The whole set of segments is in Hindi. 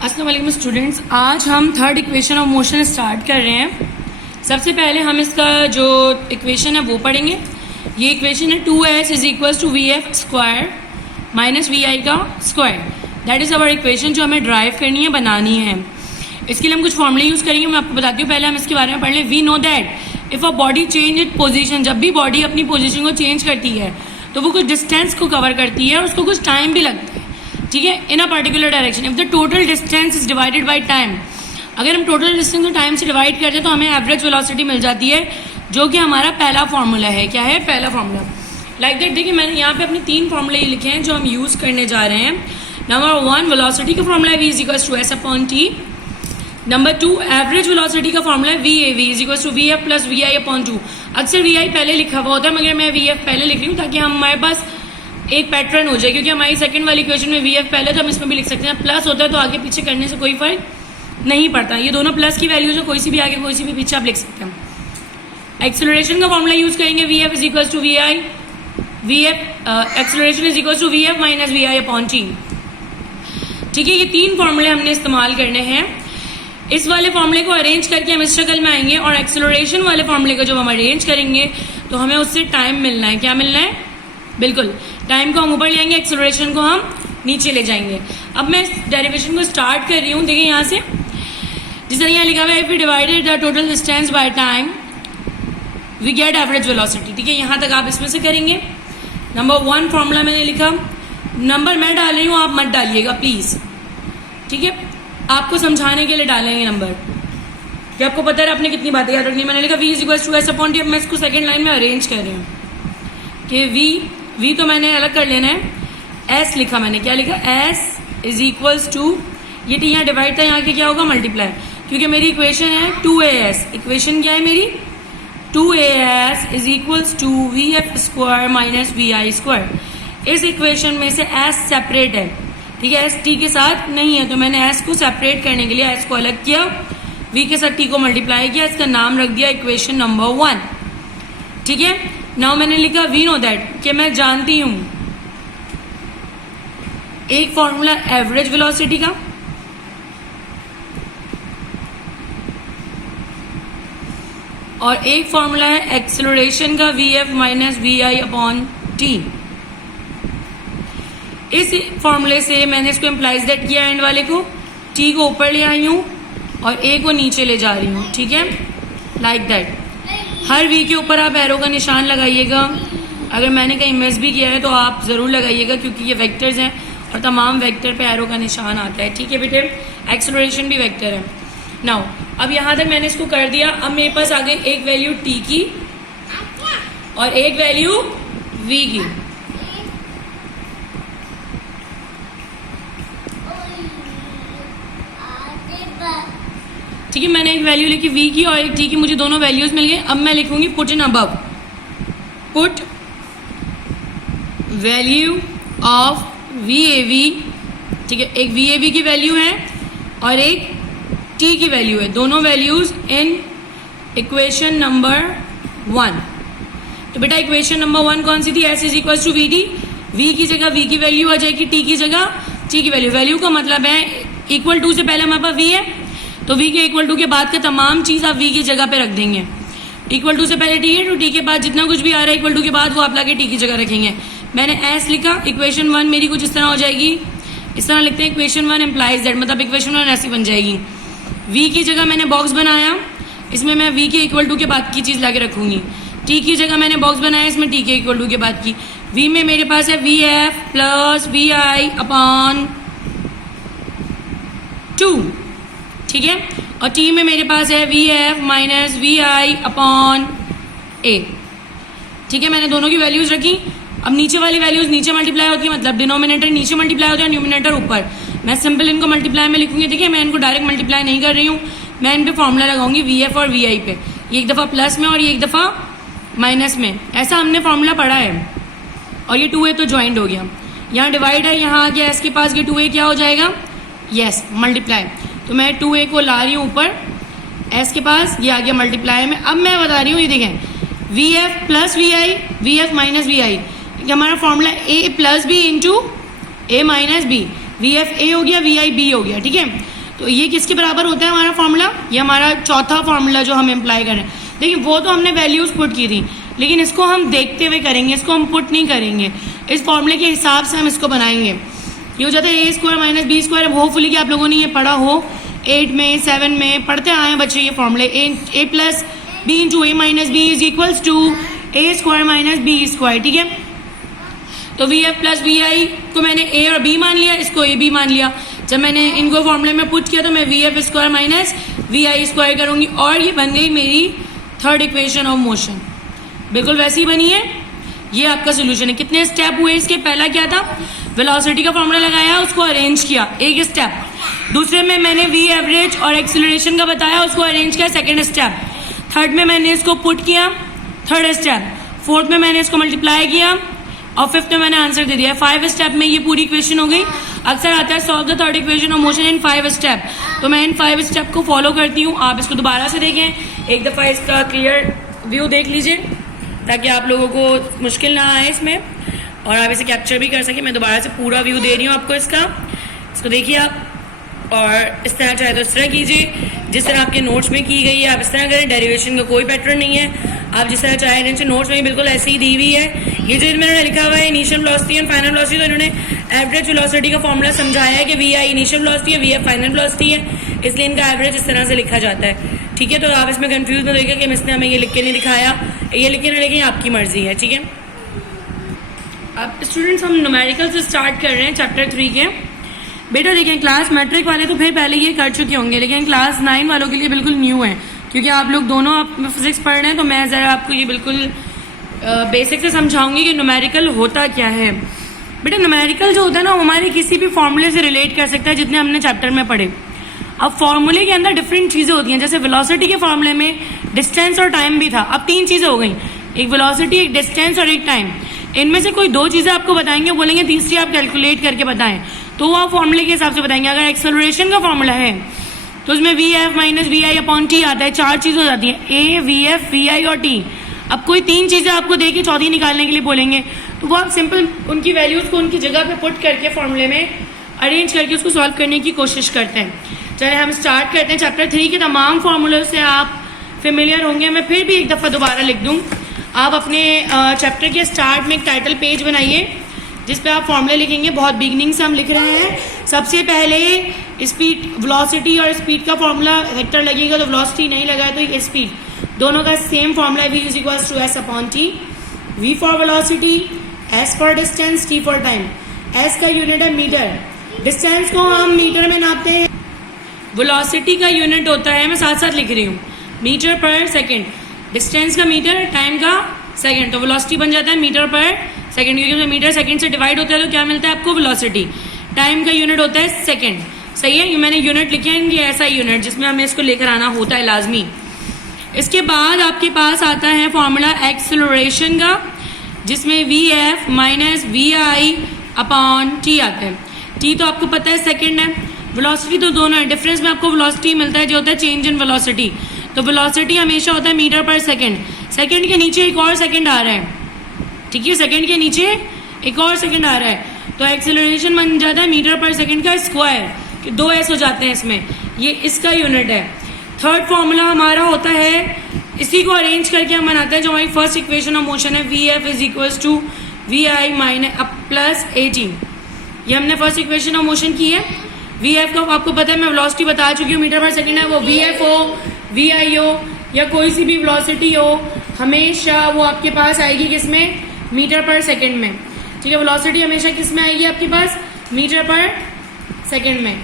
अस्सलाम वालेकुम स्टूडेंट्स, आज हम third equation of motion start कर रहे हैं। सबसे पहले हम इसका जो इक्वेशन है वो पढ़ेंगे। ये इक्वेशन है 2s is equal to V F square minus V I का square. That is our equation जो हमें ड्राइव करनी है, बनानी है। इसके लिए हम कुछ फॉर्मूले यूज़ करेंगे, मैं आपको बताती हूँ। पहले हम इसके बारे में पढ़ लें। We know that if a body change it position, जब भी बॉडी अपनी पोजिशन को चेंज करती है तो वो कुछ डिस्टेंस को कवर करती है, उसको कुछ टाइम भी लगता है, ठीक है, in a particular direction. If the total distance is divided by time, अगर हम टोटल डिस्टेंस को टाइम से डिवाइड करते हैं तो हमें एवरेज वेलोसिटी मिल जाती है, जो कि हमारा पहला फॉर्मूला है। क्या है पहला फॉर्मूला? Like that. देखिए मैंने यहाँ पे अपने 3 फॉर्मूले लिखे हैं जो हम यूज करने जा रहे हैं। नंबर 1 वेलोसिटी का फॉर्मूला है v is equal to S upon T. Number 2 average velocity का फॉर्मूला है V A V is equal to V F plus V I upon 2। अक्सर वी आई पहले लिखा हुआ होता है, मगर मैं वी एफ पहले लिख रही हूँ ताकि हमारे पास एक पैटर्न हो जाए, क्योंकि हमारी सेकंड वाली इक्वेशन में वी एफ पहले तो हम इसमें भी लिख सकते हैं। प्लस होता है तो आगे पीछे करने से कोई फर्क नहीं पड़ता। ये दोनों प्लस की वैल्यूज है, कोई सी भी आगे कोई सी भी पीछे आप लिख सकते हैं। एक्सेलरेशन का फॉर्मूला यूज करेंगे V F is equal to V I, V F acceleration is equal to V F minus V I upon T. ठीक है, ये 3 फॉर्मूले हमने इस्तेमाल करने हैं। इस वाले फॉर्मूले को अरेंज करके हम इस शक्ल में आएंगे, और एक्सेलरेशन वाले फॉर्मूले को जब हम अरेंज करेंगे तो हमें उससे टाइम मिलना है। क्या मिलना है? बिल्कुल, टाइम को हम ऊपर ले आएंगे, एक्सेलरेशन को हम नीचे ले जाएंगे। अब मैं इस डेरिवेशन को स्टार्ट कर रही हूँ। देखिए यहाँ से जिस तरह यहाँ लिखा हुआ है, if we divided the total distance by time we get average velocity. ठीक है, यहाँ तक आप इसमें से करेंगे। नंबर 1 फॉर्मूला मैंने लिखा, नंबर मैं डाल रही हूँ, आप मत डालिएगा प्लीज। ठीक है, आपको समझाने के लिए डालेंगे नंबर, कि आपको पता है आपने कितनी बातें याद रखनी है। मैंने लिखा v is equal to S upon T. अब मैं इसको सेकंड लाइन में अरेंज कर रही हूँ कि v तो मैंने अलग कर लेना है। s लिखा मैंने, क्या लिखा? s इज इक्वल्स टू, ये टी यहाँ डिवाइड था, यहाँ के क्या होगा? मल्टीप्लाई, क्योंकि मेरी इक्वेशन है 2as। इक्वेशन क्या है मेरी? 2as is equals to V F square minus V I square. इस इक्वेशन में से s सेपरेट है, ठीक है, s t के साथ नहीं है, तो मैंने s को सेपरेट करने के लिए s को अलग किया, v के साथ t को मल्टीप्लाई किया, इसका नाम रख दिया इक्वेशन नंबर 1। ठीक है, नाउ मैंने लिखा वी नो दैट, कि मैं जानती हूं एक फॉर्मूला एवरेज वेलोसिटी का और एक फॉर्मूला है एक्सेलरेशन का, V F minus V I upon T. इस फॉर्मूले से मैंने इसको इम्प्लाइज दैट किया, एंड वाले को टी को ऊपर ले आई हूँ और ए को नीचे ले जा रही हूँ। ठीक है, लाइक दैट। हर वी के ऊपर आप एरो का निशान लगाइएगा। अगर मैंने कहीं मिस भी किया है तो आप ज़रूर लगाइएगा, क्योंकि ये वेक्टर्स हैं और तमाम वेक्टर पे एरो का निशान आता है। ठीक है बेटे, एक्सेलरेशन भी वेक्टर है। नाउ अब यहाँ तक मैंने इसको कर दिया। अब मेरे पास आ गई एक वैल्यू टी की और एक वैल्यू वी की। ठीक है, मैंने एक वैल्यू लिखी v की और एक t की, मुझे दोनों वैल्यूज मिल गए। अब मैं लिखूंगी put in above, put value of we A we. ठीक है, एक वी ए वी की वैल्यू है और एक t की वैल्यू है, दोनों वैल्यूज इन इक्वेशन नंबर 1। तो बेटा इक्वेशन नंबर 1 कौन सी थी? s is equal to V D. v की जगह v की वैल्यू आ जाएगी, t की जगह t की वैल्यू। वैल्यू का मतलब है इक्वल टू से पहले हमारे पास v है, तो v के इक्वल टू के बाद का तमाम चीज आप v की जगह पे रख देंगे। इक्वल टू से पहले t है, तो t के बाद जितना कुछ भी आ रहा है इक्वल टू के बाद वो आप लाके t की जगह रखेंगे। मैंने s लिखा, इक्वेशन 1 मेरी कुछ इस तरह हो जाएगी। इस तरह लिखते हैं इक्वेशन 1 इम्प्लाइज दैट, मतलब इक्वेशन 1 ऐसी बन जाएगी। v की जगह मैंने बॉक्स बनाया, इसमें मैं v के इक्वल टू के बाद की चीज लाके रखूंगी। t की जगह मैंने बॉक्स बनाया, इसमें t के इक्वल टू के बाद की। v में मेरे पास है V F plus V I upon 2। ठीक है, और टी में मेरे पास है V F minus V I upon A. ठीक है, मैंने दोनों की वैल्यूज रखी। अब नीचे वाली वैल्यूज नीचे मल्टीप्लाई होती है, मतलब डिनोमिनेटर नीचे मल्टीप्लाई होता है, न्यूमिनेटर ऊपर। मैं सिंपल इनको मल्टीप्लाई में लिखूंगी। देखिए मैं इनको डायरेक्ट मल्टीप्लाई नहीं कर रही हूँ, मैं इन पे फॉर्मूला लगाऊंगी वी एफ और वी आई पे। ये एक दफा प्लस में और ये एक दफा माइनस में, ऐसा हमने फॉर्मूला पढ़ा है। और ये 2a तो ज्वाइंट हो गया, यहाँ डिवाइड है, यहाँ आ गया एस के पास, ये 2a क्या हो जाएगा? Yes, multiply. तो मैं 2a को ला रही हूँ ऊपर s के पास, ये आ गया मल्टीप्लाई में। अब मैं बता रही हूँ, ये देखें V F plus V I, V F minus V I, हमारा formula a plus B into A minus B. V F A हो गया, वी आई बी हो गया, ठीक है। तो ये किसके बराबर होता है हमारा फॉर्मूला, ये हमारा चौथा फॉर्मूला जो हम अप्लाई करें। देखिए वो तो हमने वैल्यूज पुट की थी, लेकिन इसको हम देखते हुए करेंगे, इसको हम पुट नहीं करेंगे, इस फॉर्मूले के हिसाब से हम इसको बनाएंगे। ये हो जाता है A square minus B square. Hopefully कि आप लोगों ने ये पढ़ा हो 8 में 7 में पढ़ते आए हैं बच्चे ये फॉर्मूले। A plus B into A minus B is equals to A square minus B square, ठीक है। तो V F plus V I को मैंने ए और बी मान लिया, इसको ए बी मान लिया। जब मैंने इनको फॉर्मूले में पुट किया तो मैं V F square minus V I square करूंगी और ये बन गई मेरी थर्ड इक्वेशन ऑफ मोशन। बिल्कुल वैसी बनी है, ये आपका सोल्यूशन है। कितने स्टेप हुए इसके, पहला क्या था, वेलोसिटी का फॉर्मूला लगाया, उसको अरेंज किया, एक स्टेप। दूसरे में मैंने वी एवरेज और एक्सीलरेशन का बताया, उसको अरेंज किया, सेकेंड स्टेप। थर्ड में मैंने इसको पुट किया, थर्ड स्टेप। फोर्थ में मैंने इसको मल्टीप्लाई किया और फिफ्थ में मैंने आंसर दे दिया। 5 स्टेप में ये पूरी इक्वेशन हो गई। अक्सर आता है solve the third equation of motion in 5 step, तो मैं इन 5 स्टेप को फॉलो करती हूँ। आप इसको दोबारा से देखें, एक दफ़ा इसका क्लियर व्यू देख लीजिए ताकि आप लोगों को मुश्किल ना आए इसमें और आप इसे कैप्चर भी कर सकें। मैं दोबारा से पूरा व्यू दे रही हूँ आपको इसको देखिए आप, और इस तरह चाहे तो इस तरह कीजिए, जिस तरह आपके नोट्स में की गई है आप इस तरह करें। डेरिवेशन का कोई पैटर्न नहीं है, आप जिस तरह चाहे नीचे नोट्स में बिल्कुल ऐसे ही दी हुई है। ये जो इन्होंने लिखा हुआ है initial velocity and final velocity, तो इन्होंने एवरेज वेलोसिटी का फॉर्मूला समझाया है कि वी आई इनिशियल वेलोसिटी है, वी एफ फाइनल वेलोसिटी है, इसलिए इनका एवरेज इस तरह से लिखा जाता है, ठीक है। तो आप इसमें कंफ्यूज मत होइएगा कि इसने हमें ये लिख के नहीं दिखाया, ये लिख के नहीं, लेकिन आपकी मर्जी है, ठीक है। अब स्टूडेंट्स हम न्यूमेरिकल से स्टार्ट कर रहे हैं चैप्टर 3 के। बेटा देखिए, क्लास मैट्रिक वाले तो फिर पहले ये कर चुके होंगे, लेकिन क्लास 9 वालों के लिए बिल्कुल न्यू है, क्योंकि आप लोग दोनों आप फिजिक्स पढ़ रहे हैं, तो मैं ज़रा आपको ये बिल्कुल बेसिक से समझाऊंगी कि न्यूमेरिकल होता क्या है। बेटा न्यूमेरिकल जो होता है ना, वो हमारे किसी भी फॉर्मूले से रिलेट कर सकता है जितने हमने चैप्टर में पढ़े। अब फॉर्मूले के अंदर डिफरेंट चीज़ें होती हैं, जैसे वेलोसिटी के फॉर्मूले में डिस्टेंस और टाइम भी था। अब 3 चीज़ें हो गई, एक वेलोसिटी, एक डिस्टेंस और एक टाइम। इनमें से कोई 2 चीज़ें आपको बताएंगे, बोलेंगे तीसरी आप कैलकुलेट करके बताएं, तो वो आप फॉर्मूले के हिसाब से बताएंगे। अगर एक्सेलरेशन का फॉर्मूला है तो उसमें V F minus V I upon T आता है, 4 चीज़ हो जाती है, A V F V I और टी। अब कोई 3 चीज़ें आपको दे के चौथी निकालने के लिए बोलेंगे, तो वो आप सिंपल उनकी वैल्यूज़ को उनकी जगह पे पुट करके फॉर्मूले में अरेंज करके उसको सॉल्व करने की कोशिश करते हैं। चलिए हम स्टार्ट करते हैं। चैप्टर 3 के तमाम फार्मूलों से आप फेमिलियर होंगे, मैं फिर भी एक दफ़ा दोबारा लिख दूँ। आप अपने चैप्टर के स्टार्ट में एक टाइटल पेज बनाइए जिस पे आप फॉर्मूले लिखेंगे। बहुत बिगनिंग से हम लिख रहे हैं। सबसे पहले स्पीड, वेलोसिटी और स्पीड का फॉर्मूला वेक्टर लगेगा, तो वेलोसिटी नहीं लगा है तो स्पीड, दोनों का सेम फॉर्मूला है, v is equals to S upon T. v for velocity, s for distance, t for time. s का यूनिट है मीटर, डिस्टेंस को हम मीटर में नापते हैं, वेलोसिटी का यूनिट होता है, मैं साथ साथ लिख रही हूँ, मीटर पर सेकेंड। डिस्टेंस का मीटर, टाइम का सेकेंड, तो वेलोसिटी बन जाता है मीटर पर सेकेंड, क्योंकि मीटर सेकेंड से डिवाइड होता है तो क्या मिलता है आपको, वेलोसिटी। टाइम का यूनिट होता है सेकेंड, सही है। ये मैंने यूनिट लिखे हैं, ये ऐसा यूनिट जिसमें हमें इसको लेकर आना होता है लाजमी। इसके बाद आपके पास आता है फॉर्मूला एक्सेलरेशन का, जिसमें V F minus V I upon T आता है। टी तो आपको पता है सेकेंड है, वेलोसिटी तो दोनों है, डिफरेंस में आपको वेलोसिटी मिलता है जो होता है चेंज इन वेलोसिटी। तो वेलोसिटी हमेशा होता है मीटर पर सेकेंड, सेकेंड के नीचे एक और सेकेंड आ रहा है, ठीक है, सेकेंड के नीचे एक और सेकेंड आ रहा है, तो एक्सेलरेशन बन जाता है मीटर पर सेकेंड का स्क्वायर, कि 2s हो जाते हैं इसमें, ये इसका यूनिट है। थर्ड फॉर्मूला हमारा होता है, इसी को अरेंज करके हम बनाते हैं, जो हमारी फर्स्ट इक्वेशन ऑफ मोशन है, V F is equals to V I minus plus A T. ये हमने फर्स्ट इक्वेशन ऑफ मोशन की है। वी एफ का आपको पता है, मैं वेलोसिटी बता चुकी हूँ, मीटर पर सेकेंड है, वो वी एफ हो, वी आई हो या कोई सी भी वेलोसिटी हो, हमेशा वो आपके पास आएगी किसमें, मीटर पर सेकेंड में, ठीक है। वेलोसिटी हमेशा किस में आएगी आपके पास, मीटर पर सेकेंड में।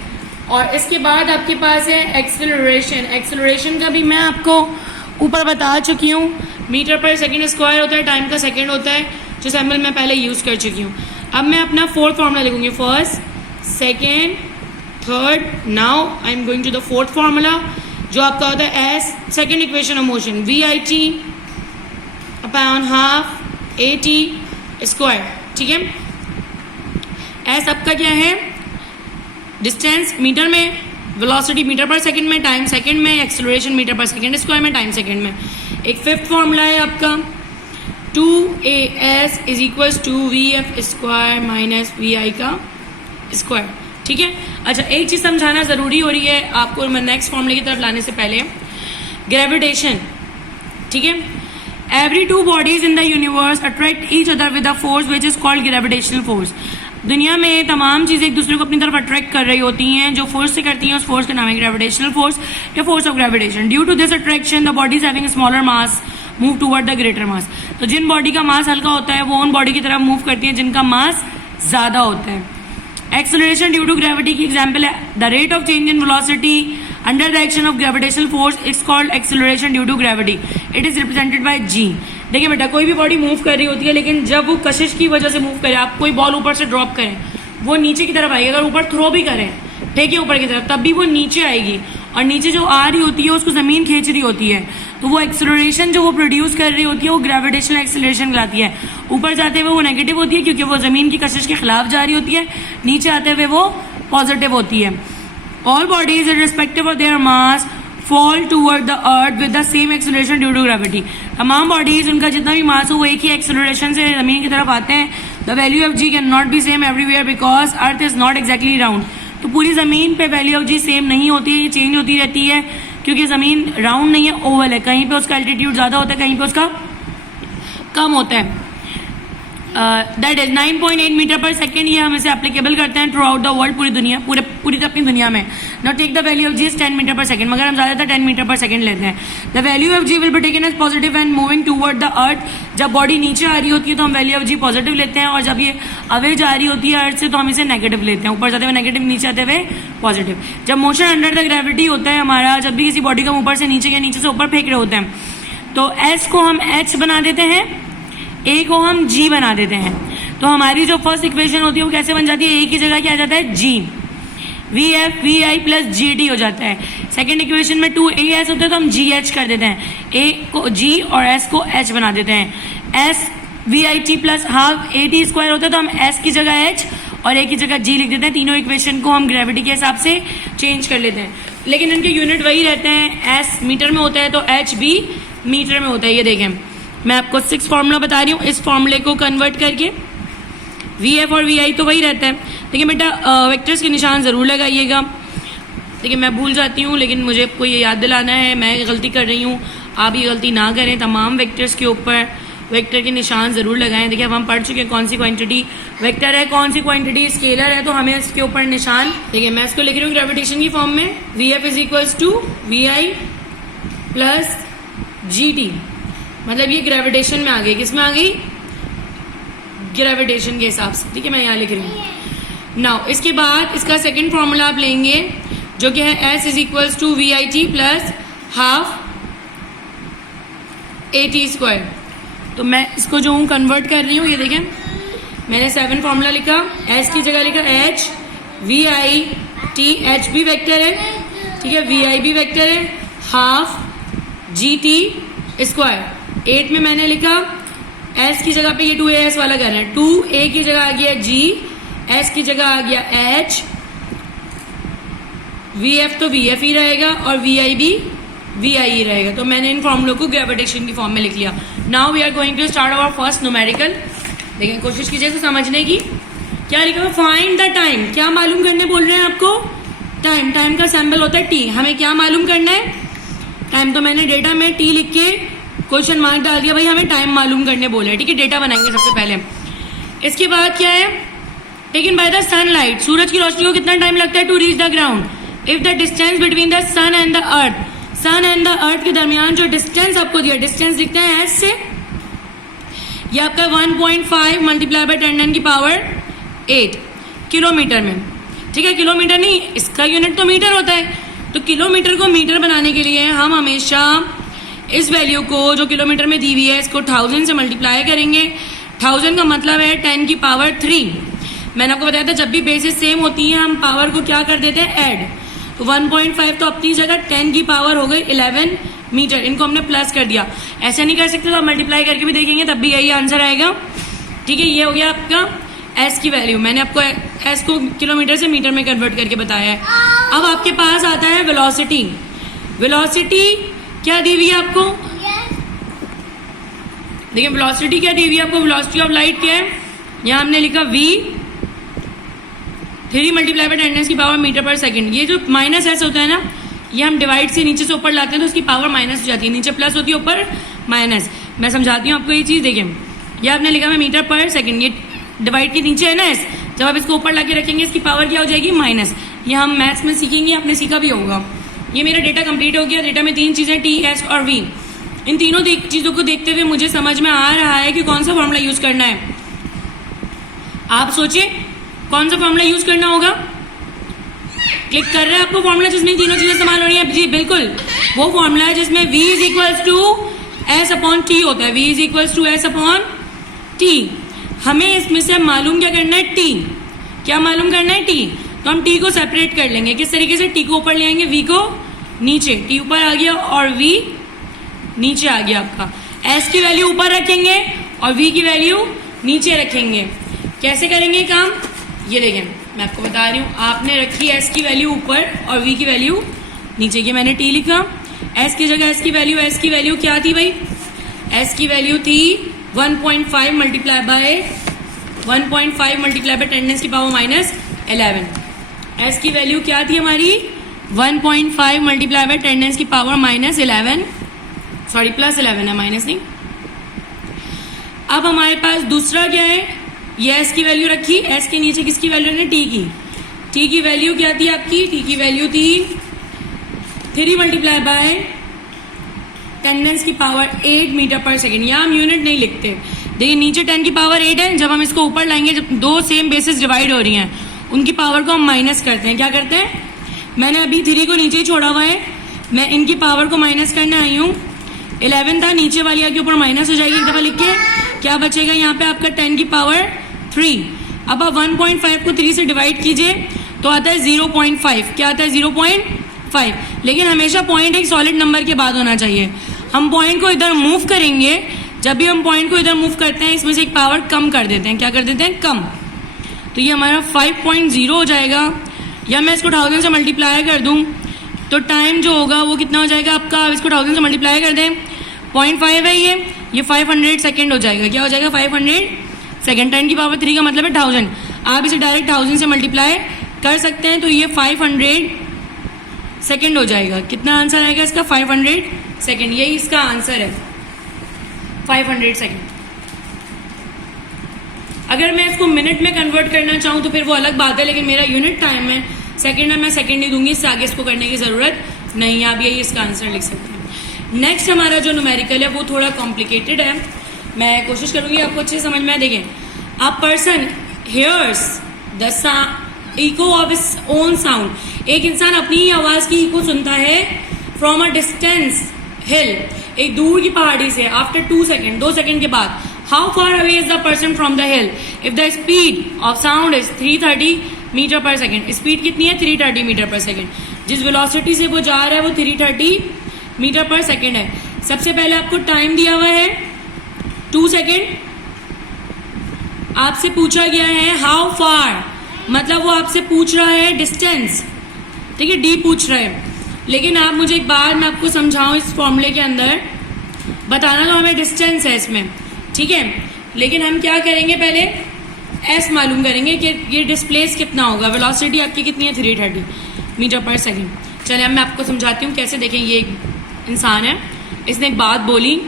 और इसके बाद आपके पास है एक्सेलरेशन। एक्सेलरेशन का भी मैं आपको ऊपर बता चुकी हूँ, मीटर पर सेकेंड स्क्वायर होता है, टाइम का सेकेंड होता है, जो सैम्पल मैं पहले यूज़ कर चुकी हूँ। अब मैं अपना फोर्थ फॉर्मूला लिखूंगी, first, second, third. Now I am going to the fourth formula, जो आपका होता है S, second equation of motion, V I T upon half A T square, ठीक है। एस आपका क्या है, डिस्टेंस मीटर में, वेलोसिटी मीटर पर सेकंड में, टाइम सेकंड में, एक्सेलरेशन मीटर पर सेकंड स्क्वायर में, टाइम सेकंड में। एक फिफ्थ फॉर्मूला है आपका 2as is equals to V F square minus V I का स्क्वायर, ठीक है। अच्छा, एक चीज़ समझाना ज़रूरी हो रही है आपको नेक्स्ट फॉर्मूले की तरफ लाने से पहले, ग्रेविटेशन, ठीक है। Every two bodies in the universe attract each other with a force which is called gravitational force. दुनिया में तमाम चीज़ें एक दूसरे को अपनी तरफ अट्रैक्ट कर रही होती हैं, जो फोर्स से करती हैं उस फोर्स का नाम है ग्रेविटेशनल फोर्स या force of gravitation. Due to this attraction the bodies having smaller mass move toward the greater mass. तो जिन बॉडी का मास हल्का होता है वो उन बॉडी की तरफ मूव करती है जिनका मास ज़्यादा होता है। एक्सेलरेशन ड्यू टू ग्रेविटी की एग्जाम्पल है the rate of change in velocity under the action of gravitational force it's called acceleration due to gravity, it is represented by G. देखिए बेटा, कोई भी बॉडी मूव कर रही होती है लेकिन जब वो कशिश की वजह से मूव करे, आप कोई बॉल ऊपर से ड्रॉप करें वो नीचे की तरफ आएगी, अगर ऊपर थ्रो भी करें ठीक है ऊपर की तरफ तब भी वो नीचे आएगी, और नीचे जो आ रही होती है उसको जमीन खींच रही होती है, तो वो एक्सेलरेशन जो वो प्रोड्यूस कर रही होती है वो ग्रेविटेशनल एक्सेलरेशन कहलाती है। ऊपर जाते हुए वो नेगेटिव होती है क्योंकि वो जमीन की कशिश के खिलाफ जा रही होती है, नीचे आते हुए वो पॉजिटिव होती है। All bodies irrespective of their mass fall toward the earth with the same acceleration due to gravity। तमाम बॉडीज उनका जितना भी मास हो वो एक ही एक्सेलरेशन से जमीन की तरफ आते हैं। The value of G can not be same everywhere because earth is not exactly round. तो पूरी जमीन पे वैल्यू ऑफ जी सेम नहीं होती है, ये चेंज होती रहती है क्योंकि जमीन राउंड नहीं है, ओवल है। कहीं पे उसका एल्टीट्यूड ज्यादा होता है, कहीं पे उसका कम होता है। दैट इज 9.8 मीटर पर सेकेंड। ये हम इसे एप्लीकेबल करते हैं थ्रू आउट द वर्ल्ड, पूरी दुनिया, पूरी अपनी दुनिया में। Not take the value of G is 10 metre पर सेकेंड, मगर हम ज्यादातर 10 मीटर पर सेकेंड लेते हैं। The value of G will be taken as positive and moving toward the earth. जब बॉडी नीचे आ रही होती है तो हम वैल्यू ऑफ जी पॉजिटिव लेते हैं, और जब ये अवे जा रही होती है अर्थ से तो हम इसे नेगेटिव लेते हैं, ऊपर जाते हुए नेगेटिव, नीचे आते हुए पॉजिटिव। जब मोशन अंडर द ग्रेविटी होता है हमारा, जब भी किसी बॉडी को हम ऊपर से नीचे या नीचे से ऊपर फेंक रहे होते हैं, तो एस को हम एच बना देते हैं, ए को हम जी बना देते हैं। तो हमारी जो फर्स्ट इक्वेशन होती है वो कैसे बन जाती है, ए की जगह क्या आ जाता है G, V F V I plus G T हो जाता है। सेकेंड इक्वेशन में 2AS होता है तो हम जी एच कर देते हैं, ए को जी और एस को एच बना देते हैं। S V I T plus half A T square होता है तो हम एस की जगह एच और ए की जगह जी लिख देते हैं। तीनों इक्वेशन को हम ग्रेविटी के हिसाब से चेंज कर लेते हैं, लेकिन इनके यूनिट वही रहते हैं। एस मीटर में होता है तो एच भी मीटर में होता है। ये देखें, मैं आपको 6 फॉर्मूला बता रही हूँ, इस फॉर्मूले को कन्वर्ट करके वी एफ और वी आई तो वही रहता है। देखिए बेटा, वेक्टर्स के निशान ज़रूर लगाइएगा। देखिए मैं भूल जाती हूँ लेकिन मुझे आपको ये याद दिलाना है, मैं गलती कर रही हूँ, आप ये गलती ना करें। तमाम वेक्टर्स के ऊपर वेक्टर के निशान ज़रूर लगाएं। देखिए अब हम पढ़ चुके हैं कौन सी क्वांटिटी वेक्टर है, कौन सी क्वांटिटी स्केलर है, तो हमें इसके ऊपर निशान। देखिए मैं इसको लिख रही हूँ ग्रेविटेशन की फॉर्म में, V F is equals to V I plus G T, मतलब ये ग्रेविटेशन में आ गई, किस में आ गई, ग्रेविटेशन के हिसाब से। ठीक है, मैं यहाँ लिख रही हूँ। नाउ इसके बाद इसका सेकंड फॉर्मूला आप लेंगे जो कि है S is equals to V I T plus half A T square. तो मैं इसको जो हूँ कन्वर्ट कर रही हूँ, ये देखें मैंने 7 फॉर्मूला लिखा, एस की जगह लिखा H, V I T, H भी वेक्टर है, ठीक है, वी आई भी वेक्टर है, हाफ जी टी स्क्वायर। 8 में मैंने लिखा एस की जगह पे ये 2AS वाला करना है, 2A की जगह आ गया जी, एस की जगह आ गया एच, वी एफ तो वी एफ ही रहेगा और वी आई भी वी आई ही रहेगा। तो मैंने इन फॉर्मूलों को ग्रेविटेशन की फॉर्म में लिख लिया। Now we are going to start our first numerical. देखिए कोशिश कीजिए इसे समझने की। क्या लिखा है, फाइंड द टाइम। क्या मालूम करने बोल रहे हैं आपको, टाइम। टाइम का सिंबल होता है टी। हमें क्या मालूम करना है, टाइम। तो मैंने डेटा में टी लिख के क्वेश्चन मार्क डाल दिया, भाई हमें टाइम मालूम करने बोले। ठीक है, डेटा बनाएंगे सबसे पहले। इसके बाद क्या है, टेकन बाय द सनलाइट। सूरज की रोशनी को कितना टाइम लगता है to reach the ground. If the distance between the sun and the earth, sun and the earth के दरमियान जो डिस्टेंस आपको दिया, डिस्टेंस दिखता है एस से, ये आपका 1.5 मल्टीप्लाई बाय 10 की पावर 8 किलोमीटर में। ठीक है, किलोमीटर नहीं, इसका यूनिट तो मीटर होता है। तो किलोमीटर को मीटर बनाने के लिए हम हमेशा इस वैल्यू को जो किलोमीटर में दी हुई है इसको 1000 से मल्टीप्लाई करेंगे। 1000 का मतलब है 10 की पावर 3। मैंने आपको बताया था जब भी बेसिस सेम होती है हम पावर को क्या कर देते हैं, ऐड। तो 1.5 तो अपनी जगह 10 की पावर हो गई 11 मीटर, इनको हमने प्लस कर दिया। ऐसा नहीं कर सकते तो आप मल्टीप्लाई करके भी देखेंगे तब भी यही आंसर आएगा। ठीक है, ये हो गया आपका एस की वैल्यू। मैंने आपको एस को किलोमीटर से मीटर में कन्वर्ट करके बताया है। अब आपके पास आता है वेलोसिटी। वेलोसिटी क्या दी हुई है आपको, देखिए वेलोसिटी क्या दी हुई है आपको, वेलोसिटी ऑफ लाइट क्या है, यहाँ हमने लिखा v 3 मल्टीप्लाई बाय टेंडेंस की पावर मीटर पर सेकंड। ये जो माइनस एस होता है ना, ये हम डिवाइड से नीचे से ऊपर लाते हैं तो उसकी पावर माइनस हो जाती है, नीचे प्लस होती है ऊपर माइनस। मैं समझाती हूँ आपको ये चीज़। देखिए ये आपने लिखा है मीटर पर सेकंड, ये डिवाइड के नीचे है ना एस, जब आप इसको ऊपर लाके रखेंगे इसकी पावर क्या हो जाएगी, माइनस। ये हम मैथ्स में सीखेंगे, आपने सीखा भी होगा। ये मेरा डेटा कंप्लीट हो गया। डेटा में 3 चीज़ें टी, एस और वी। इन तीनों चीज़ों को देखते हुए मुझे समझ में आ रहा है कि कौन सा फॉर्मूला यूज़ करना है। आप सोचिए कौन सा फॉर्मूला यूज़ करना होगा। क्लिक कर रहे हैं आपको फॉर्मूला जिसमें तीनों चीज़ें समान हो रही है? जी बिल्कुल, वो फॉर्मूला है जिसमें v is equals to S upon T होता है। v is equals to S upon T. हमें इसमें से मालूम क्या करना है, टी। क्या मालूम करना है, टी। तो हम टी को सेपरेट कर लेंगे। किस तरीके से, टी को ऊपर ले आएंगे, वी को नीचे। टी ऊपर आ गया और वी नीचे आ गया आपका। एस की वैल्यू ऊपर रखेंगे और वी की वैल्यू नीचे रखेंगे। कैसे करेंगे काम, ये देखें मैं आपको बता रही हूँ। आपने रखी एस की वैल्यू ऊपर और वी की वैल्यू नीचे। ये मैंने टी लिखा, एस की जगह एस की वैल्यू क्या थी भाई, एस की वैल्यू थी 1.5 मल्टीप्लाई बाय 10 की पावर माइनस 11। एस की वैल्यू क्या थी हमारी, 1.5 मल्टीप्लाई बाय 10 की पावर माइनस 11, सॉरी प्लस 11 है, माइनस नहीं। अब हमारे पास दूसरा क्या है, ये एस की वैल्यू रखी, एस के नीचे किसकी वैल्यू है, टी की। टी की वैल्यू क्या थी आपकी, टी की वैल्यू थी 3 मल्टीप्लाई बाय 10 की पावर 8 मीटर पर सेकेंड। यहाँ हम यूनिट नहीं लिखते। देखिए नीचे 10 की पावर 8 है, जब हम इसको ऊपर लाएंगे, जब दो सेम बेसिस डिवाइड हो रही हैं उनकी पावर को हम माइनस करते हैं। क्या करते हैं, मैंने अभी 3 को नीचे ही छोड़ा हुआ है, मैं इनकी पावर को माइनस करने आई हूँ। 11 था, नीचे वाली आके ऊपर माइनस हो जाएगी, एक दफा लिख के क्या बचेगा यहाँ पे आपका 10 की पावर 3। अब आप 1.5 को 3 से डिवाइड कीजिए तो आता है 0.5। क्या आता है, 0.5। लेकिन हमेशा पॉइंट एक सॉलिड नंबर के बाद होना चाहिए। हम पॉइंट को इधर मूव करेंगे, जब भी हम पॉइंट को इधर मूव करते हैं इसमें से एक पावर कम कर देते हैं। क्या कर देते हैं, कम। तो ये हमारा 5.0 हो जाएगा। या मैं इसको 1000 से मल्टीप्लाई कर दूं तो टाइम जो होगा वो कितना हो जाएगा आपका, अब इसको 1000 से मल्टीप्लाई कर दें, 0.5 है ये 500 सेकेंड हो जाएगा। क्या हो जाएगा, 500 सेकेंड। 10 की पावर 3 का मतलब है 1000। आप इसे डायरेक्ट 1000 से मल्टीप्लाई कर सकते हैं तो ये 500 सेकेंड हो जाएगा। कितना आंसर आएगा इसका, 500 सेकेंड। यही इसका आंसर है, 500 सेकेंड। अगर मैं इसको मिनट में कन्वर्ट करना चाहूँ तो फिर वो अलग बात है, लेकिन मेरा यूनिट टाइम है सेकेंड में, मैं सेकेंड ही दूंगी, इससे आगे इसको करने की ज़रूरत नहीं है। आप यही इसका आंसर लिख सकते हैं। नेक्स्ट हमारा जो न्यूमेरिकल है वो थोड़ा कॉम्प्लिकेटेड है, मैं कोशिश करूँगी आपको अच्छे समझ में। देखें, a person hairs the eco of his own sound. एक इंसान अपनी ही आवाज़ की इको सुनता है फ्रॉम अ डिस्टेंस हिल, एक दूर की पहाड़ी से, आफ्टर 2 सेकेंड, 2 सेकेंड के बाद। How far away is the person from the hill if the speed of sound is 330 metre पर सेकेंड। स्पीड कितनी है, 330 मीटर पर सेकेंड। जिस वेलोसिटी से वो जा रहा है वो 330 मीटर पर सेकेंड है। सबसे पहले आपको टाइम दिया हुआ है 2 सेकेंड। आपसे पूछा गया है हाउ फार, मतलब वो आपसे पूछ रहा है डिस्टेंस, ठीक है, डी पूछ रहा है। लेकिन आप मुझे एक बार मैं आपको समझाऊं, इस फॉर्मूले के अंदर बताना तो हमें डिस्टेंस है इसमें, ठीक है। लेकिन हम क्या करेंगे, पहले एस मालूम करेंगे कि ये डिस्प्लेस कितना होगा। वेलोसिटी आपकी कितनी है, 330 मीटर पर सेकेंड। चलिए अब मैं आपको समझाती हूँ कैसे। देखें, ये एक इंसान है, इसने एक बात बोली,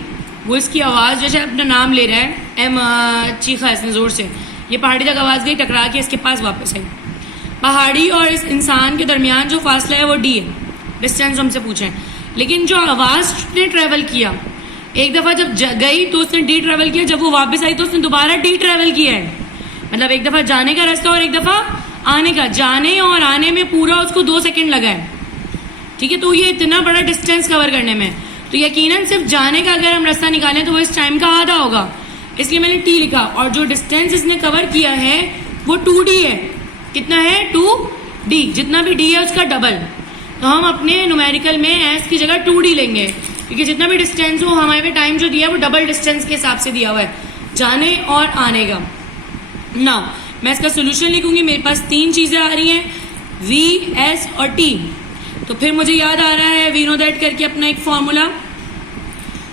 वो इसकी आवाज़ जैसे अपना नाम ले रहा है, चीखा इसने ज़ोर से, ये पहाड़ी तक आवाज़ गई, टकरा के इसके पास वापस आई। पहाड़ी और इस इंसान के दरमियान जो फासला है वो डी है, डिस्टेंस हमसे पूछे। लेकिन जो आवाज़ ने ट्रैवल किया, एक दफ़ा जब गई तो उसने डी ट्रैवल किया, जब वो वापस आई तो उसने दोबारा डी ट्रैवल किया है। मतलब एक दफ़ा जाने का रास्ता और एक दफ़ा आने का, जाने और आने में पूरा उसको 2 सेकेंड लगा है, ठीक है। तो ये इतना बड़ा डिस्टेंस कवर करने में, तो यकीनन सिर्फ जाने का अगर हम रास्ता निकालें तो वो इस टाइम का आधा होगा, इसलिए मैंने टी लिखा। और जो डिस्टेंस इसने कवर किया है वो 2D है। कितना है, 2D। जितना भी डी है उसका डबल। तो हम अपने न्यूमेरिकल में एस की जगह 2D लेंगे, क्योंकि जितना भी डिस्टेंस हो हमारे पे टाइम जो दिया है वो डबल डिस्टेंस के हिसाब से दिया हुआ है, जाने और आने का। नाउ मैं इसका सोल्यूशन लिखूंगी। मेरे पास 3 चीज़ें आ रही हैं, V, S और T। तो फिर मुझे याद आ रहा है वी नो दैट करके अपना एक फॉर्मूला।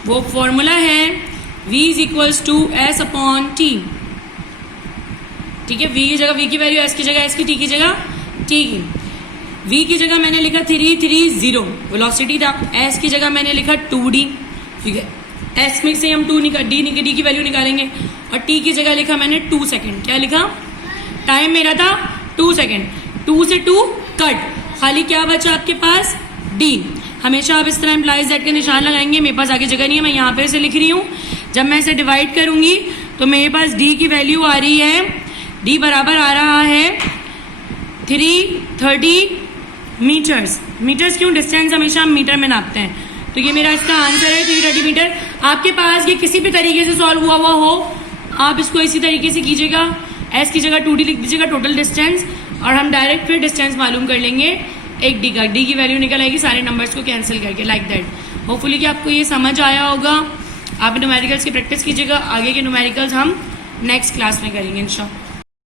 वो फॉर्मूला है V is equals to S upon T। ठीक है, v की जगह v की वैल्यू, s की जगह s की, t की जगह t की। v की जगह मैंने लिखा 330 वेलोसिटी था, s की जगह मैंने लिखा 2d, ठीक है। s में से हम d की वैल्यू निकालेंगे और t की जगह लिखा मैंने 2 सेकेंड। क्या लिखा? टाइम मेरा था 2 सेकेंड, 2 से 2 कट, खाली क्या बचा आपके पास? d। हमेशा आप इस तरह इम्प्लाइज दैट के निशान लगाएंगे। मेरे पास आगे जगह नहीं है, मैं यहाँ पे से लिख रही हूँ। जब मैं इसे डिवाइड करूंगी तो मेरे पास d की वैल्यू आ रही है, d बराबर आ रहा है 330 मीटर्स। मीटर्स क्यों? डिस्टेंस हमेशा हम मीटर में नापते हैं, तो ये मेरा इसका आंसर है 330 मीटर। आपके पास ये किसी भी तरीके से सॉल्व हुआ हो, आप इसको इसी तरीके से कीजिएगा, s की जगह 2d लिख दीजिएगा टोटल डिस्टेंस, और हम डायरेक्ट फिर डिस्टेंस मालूम कर लेंगे एक d का। d की वैल्यू निकल आएगी सारे नंबर्स को कैंसिल करके, लाइक दैट। होपफुली कि आपको ये समझ आया होगा। आप न्यूमेरिकल्स की प्रैक्टिस कीजिएगा, आगे के न्यूमेरिकल्स हम नेक्स्ट क्लास में करेंगे इंशाल्लाह।